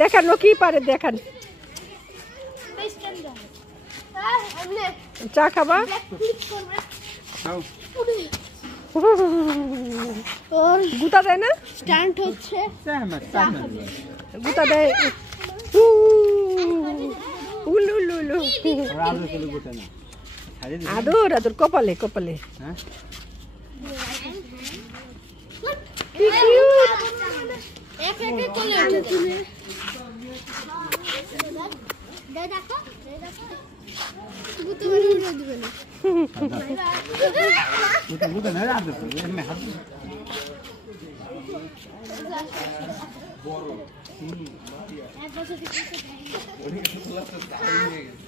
দেখান ও কি পারে দেখান। চা খাবা? গুতা দেয় না? স্ট্যান্ড হচ্ছে গুতা দেয়। আদর আদর কপালে কপালে। কি কিউট। এক এক কোলে উঠেছে দেখো গুতো বাড়ি উড়ে দিবে না গুতো না রাত এমনি হাত বড় এক বছর থেকে ওদিকে শুনলাতে দাঁড়িয়ে নিয়ে গেছে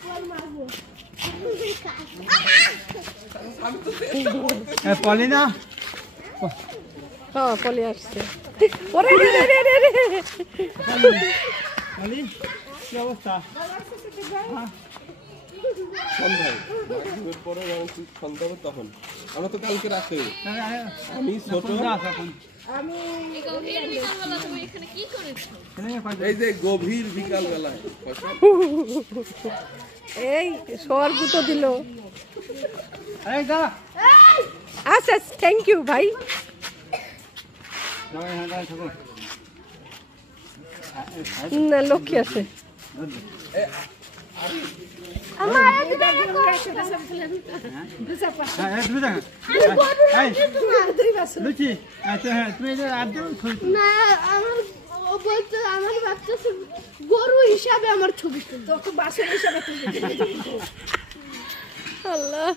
পলিনা হ্যাঁ পলি আসছে। ওরে রে রে রে রে পলি কি অবস্থা? সন্ধ্যায় পরে সন্ধ্যা হবে তখন আমরা তো কালকে রাতে আমি ছোট এই যে গভীর বিকাল বেলায় এই সর গুতো দিল। এই দা আচ্ছা থ্যাংক ইউ ভাই। না লক্ষ্মী আছে। আমার বাচ্চা গরু হিসাবে আমার ছবি তুলতো বাসন হিসাবে আল্লাহ